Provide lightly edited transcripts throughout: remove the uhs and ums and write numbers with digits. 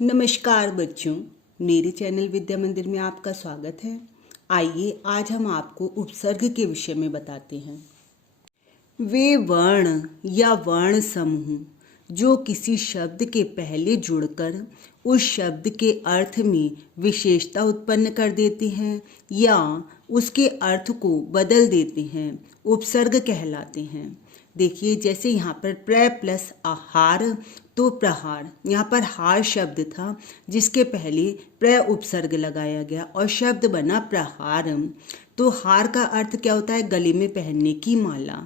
नमस्कार बच्चों, मेरे चैनल विद्या मंदिर में आपका स्वागत है। आइए आज हम आपको उपसर्ग के विषय में बताते हैं। वे वर्ण या वर्ण समूह जो किसी शब्द के पहले जुड़कर उस शब्द के अर्थ में विशेषता उत्पन्न कर देते हैं या उसके अर्थ को बदल देते हैं, उपसर्ग कहलाते हैं। देखिए, जैसे यहाँ पर प्र प्लस आहार तो प्रहार, यहाँ पर हार शब्द था जिसके पहले प्र उपसर्ग लगाया गया और शब्द बना प्रहार। तो हार का अर्थ क्या होता है? गले में पहनने की माला।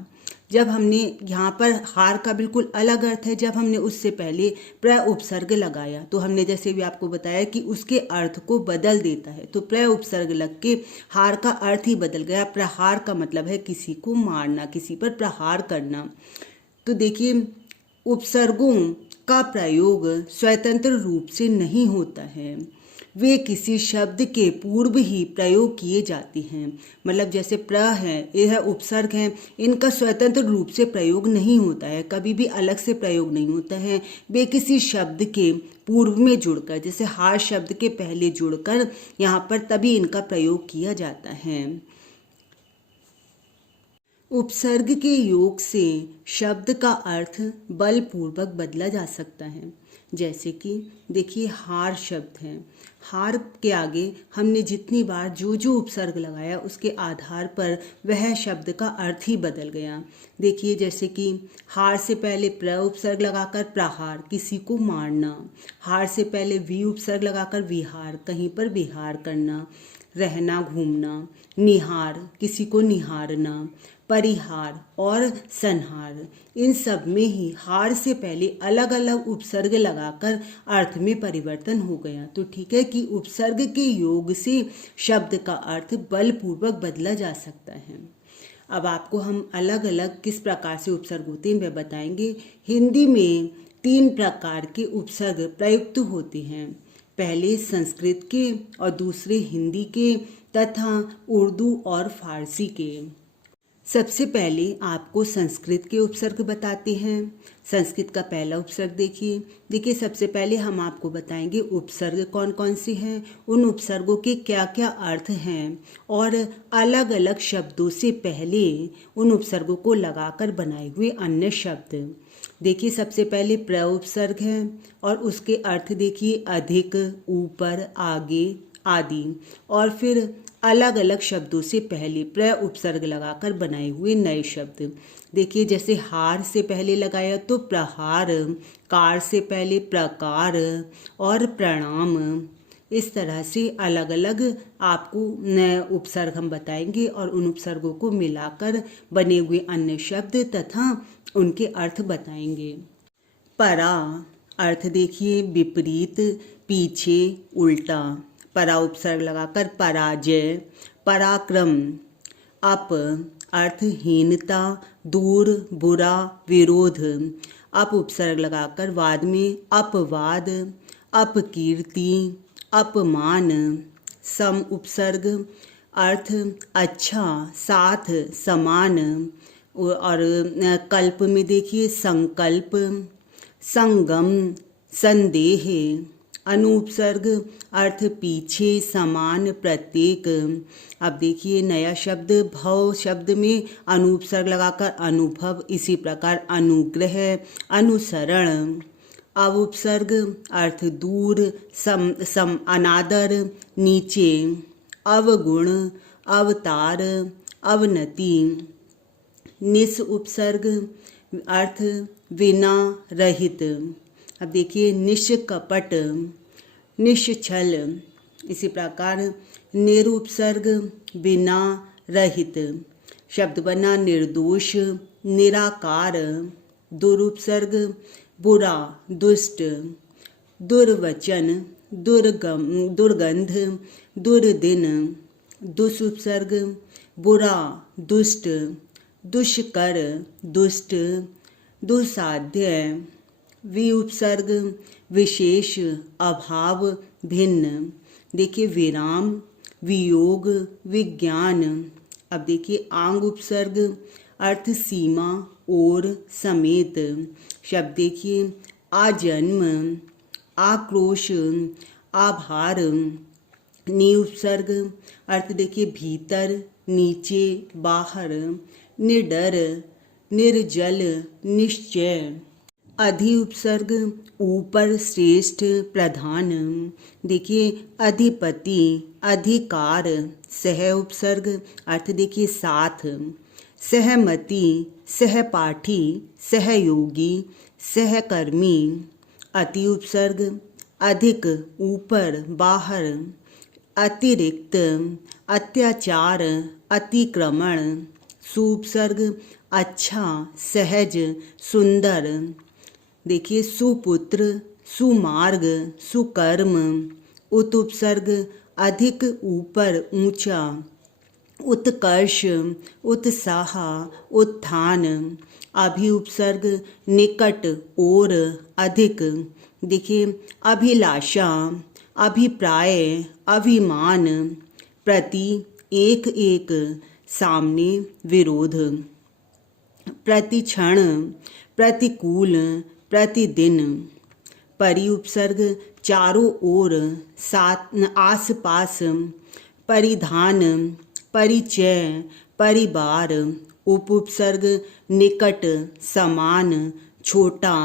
जब हमने यहाँ पर हार का बिल्कुल अलग अर्थ है, जब हमने उससे पहले प्र उपसर्ग लगाया तो हमने जैसे भी आपको बताया कि उसके अर्थ को बदल देता है। तो प्र उपसर्ग लग के हार का अर्थ ही बदल गया। प्रहार का मतलब है किसी को मारना, किसी पर प्रहार करना। तो देखिए, उपसर्गों का प्रयोग स्वतंत्र रूप से नहीं होता है, वे किसी शब्द के पूर्व ही प्रयोग किए जाते हैं। मतलब जैसे प्र है, यह उपसर्ग है, इनका स्वतंत्र रूप से प्रयोग नहीं होता है, कभी भी अलग से प्रयोग नहीं होता है। वे किसी शब्द के पूर्व में जुड़कर, जैसे हार शब्द के पहले जुड़कर यहाँ पर तभी इनका प्रयोग किया जाता है। उपसर्ग के योग से शब्द का अर्थ बलपूर्वक बदला जा सकता है। जैसे कि देखिए, हार शब्द है, हार के आगे हमने जितनी बार जो जो उपसर्ग लगाया उसके आधार पर वह शब्द का अर्थ ही बदल गया। देखिए, जैसे कि हार से पहले प्र उपसर्ग लगाकर प्रहार, किसी को मारना। हार से पहले वी उपसर्ग लगाकर विहार, कहीं पर विहार करना। रहना, घूमना। निहार, किसी को निहारना। परिहार और संहार, इन सब में ही हार से पहले अलग अलग उपसर्ग लगाकर अर्थ में परिवर्तन हो गया। तो ठीक है कि उपसर्ग के योग से शब्द का अर्थ बलपूर्वक बदला जा सकता है। अब आपको हम अलग अलग किस प्रकार से उपसर्ग होते हैं वह बताएंगे। हिंदी में 3 प्रकार के उपसर्ग प्रयुक्त होते हैं। पहले संस्कृत के और दूसरे हिंदी के तथा उर्दू और फारसी के। सबसे पहले आपको संस्कृत के उपसर्ग बताते हैं। संस्कृत का पहला उपसर्ग देखिए, सबसे पहले हम आपको बताएंगे उपसर्ग कौन कौन से हैं, उन उपसर्गों के क्या क्या अर्थ हैं और अलग अलग शब्दों से पहले उन उपसर्गों को लगाकर बनाए हुए अन्य शब्द। देखिए, सबसे पहले प्र उपसर्ग है और उसके अर्थ देखिए, अधिक, ऊपर, आगे आदि। और फिर अलग अलग शब्दों से पहले प्र उपसर्ग लगाकर बनाए हुए नए शब्द। देखिए, जैसे हार से पहले लगाया तो प्रहार, कार से पहले प्रकार और प्रणाम। इस तरह से अलग अलग आपको नए उपसर्ग हम बताएंगे और उन उपसर्गों को मिलाकर बने हुए अन्य शब्द तथा उनके अर्थ बताएंगे। परा अर्थ देखिए, विपरीत, पीछे, उल्टा। परा उपसर्ग लगाकर पराजय। पराक्रम। अप अर्थ हीनता, दूर, बुरा, विरोध। अप उपसर्ग लगाकर वाद में अपवाद, अपकीर्ति, अपमान। सम उपसर्ग अर्थ अच्छा, साथ, समान। और कल्प में देखिए, संकल्प, संगम, संदेह। अनुपसर्ग अर्थ पीछे, समान, प्रत्येक। अब देखिए नया शब्द भव शब्द में अनुपसर्ग लगाकर अनुभव, इसी प्रकार अनुग्रह, अनुसरण। अवउपसर्ग अर्थ दूर, अनादर, नीचे। अवगुण, अवतार, अवनति। निस उपसर्ग अर्थ बिना, रहित। अब देखिए, निष्कपट, निश्छल। इसी प्रकार निरुपसर्ग बिना, रहित। शब्द बना निर्दोष, निराकार। दुरुपसर्ग बुरा, दुष्ट। दुर्वचन, दुर्गंध, दुर्दिन। दुष्उपसर्ग बुरा, दुष्ट, दुष्कर, दुष्ट, दुस्साध्य। विउपसर्ग विशेष, अभाव, भिन्न। देखिए, विराम, वियोग, विज्ञान। अब देखिए, आंग उपसर्ग अर्थ सीमा, ओर, समेत। शब्द देखिए, आजन्म, आक्रोश, आभार। नि उपसर्ग अर्थ देखिए भीतर, नीचे, बाहर। निडर, निर्जल, निश्चय। अधि उपसर्ग ऊपर, श्रेष्ठ, प्रधान। देखिए अधिपति, अधिकार। सह उपसर्ग अर्थ देखिए साथ। सहमति, सहपाठी, सहयोगी, सहकर्मी। अति उपसर्ग अधिक, ऊपर, बाहर। अतिरिक्त, अत्याचार, अतिक्रमण। सुउपसर्ग अच्छा, सहज, सुंदर। देखिए सुपुत्र, सुमार्ग, सुकर्म। उत उपसर्ग अधिक, ऊपर, ऊंचा। उत्कर्ष, उत्साह, उत्थान। अभि उपसर्ग निकट, ओर, अधिक। देखिए अभिलाषा, अभिप्राय, अभिमान। प्रति, एक एक, सामने, विरोध। प्रतिक्षण, प्रतिकूल, प्रतिदिन। परि उपसर्ग चारों ओर, साथ, आस पास। परिधान, परिचय, परिवार। उप उपसर्ग निकट, समान, छोटा।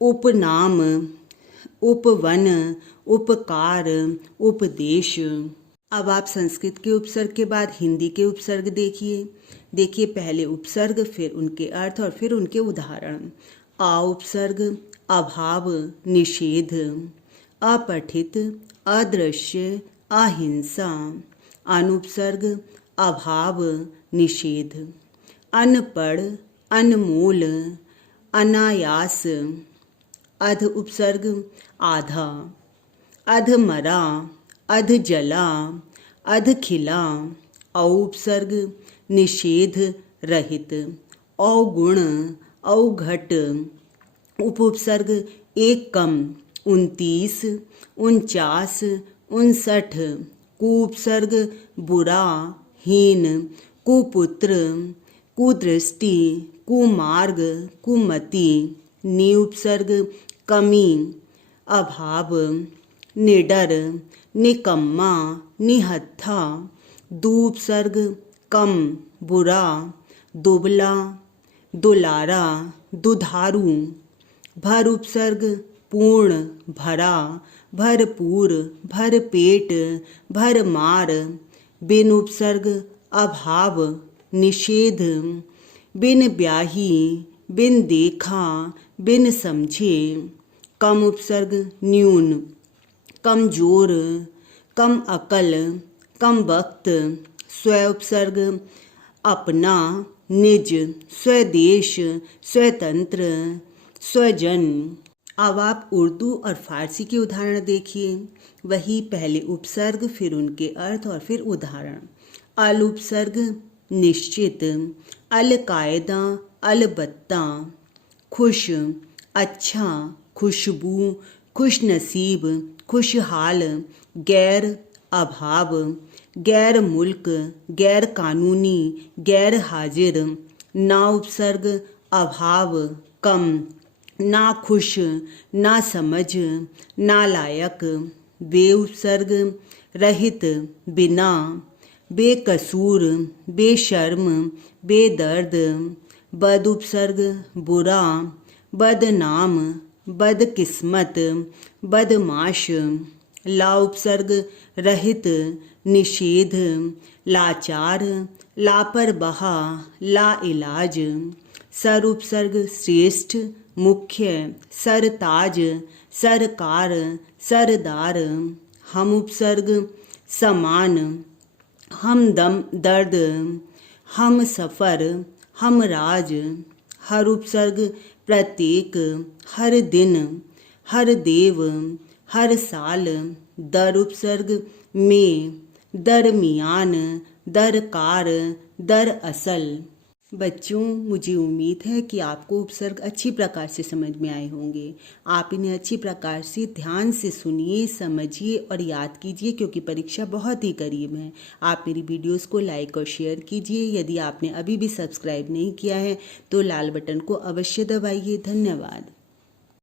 उपनाम, उपवन, उपकार, उपदेश। अब आप संस्कृत के उपसर्ग के बाद हिंदी के उपसर्ग देखिए पहले उपसर्ग, फिर उनके अर्थ और फिर उनके उदाहरण। आ उपसर्ग अभाव, निषेध। अपठित, अदृश्य, अहिंसा। अनुपसर्ग अभाव, निषेध। अनपढ़, अनमोल, अनायास। अध उपसर्ग आधा। अधमरा, अधजला, अधखिला। औ उपसर्ग निषेध रहित। अवगुण, अवघट। उपसर्ग एक कम, 29, 49, 59। कुउपसर्ग बुरा, हीन, कुपुत्र, कुदृष्टि, कुमार्ग, कुमति। नि उपसर्ग कमी, अभाव। निडर, निकम्मा, निहत्था। दु उपसर्ग कम, बुरा, दुबला, दुलारा, दुधारू। भर उपसर्ग पूर्ण, भरा, भरपूर, भरपेट, भरमार। बिन उपसर्ग अभाव, निषेध। बिन ब्याही, बिन देखा, बिन समझे। कम उपसर्ग न्यून, कमजोर, कम अकल, कम वक्त। स्व उपसर्ग अपना, निज, स्वदेश, स्वतंत्र, स्वजन। अब आप उर्दू और फारसी के उदाहरण देखिए। वही पहले उपसर्ग, फिर उनके अर्थ और फिर उदाहरण। अल उपसर्ग निश्चित, अलकायदा, अलबत्ता। खुश, अच्छा, खुशबू, खुशनसीब, खुशहाल। गैर अभाव, गैर मुल्क, गैर कानूनी, गैर हाजिर। ना उपसर्ग अभाव, कम, ना खुश, ना समझ, ना लायक। बे उपसर्ग रहित, बिना। बेकसूर, बेशर्म, बेदर्द। बद उपसर्ग बुरा, बदनाम, बदकिस्मत, बदमाश। ला उपसर्ग रहित, निषेध, लाचार, लापरवाह, लाइलाज। सर उपसर्ग श्रेष्ठ, मुख्य, सरताज, सरकार, सरदार। हम उपसर्ग समान, हमदम, दर्द, हम सफ़र, हमराज। हर उपसर्ग प्रत्येक, हर दिन, हर देव, हर साल। दर उपसर्ग में, दरमियान, दरकार, दरअसल। बच्चों, मुझे उम्मीद है कि आपको उपसर्ग अच्छी प्रकार से समझ में आए होंगे। आप इन्हें अच्छी प्रकार से ध्यान से सुनिए, समझिए और याद कीजिए, क्योंकि परीक्षा बहुत ही करीब है। आप मेरी वीडियोस को लाइक और शेयर कीजिए। यदि आपने अभी भी सब्सक्राइब नहीं किया है तो लाल बटन को अवश्य दबाइए। धन्यवाद।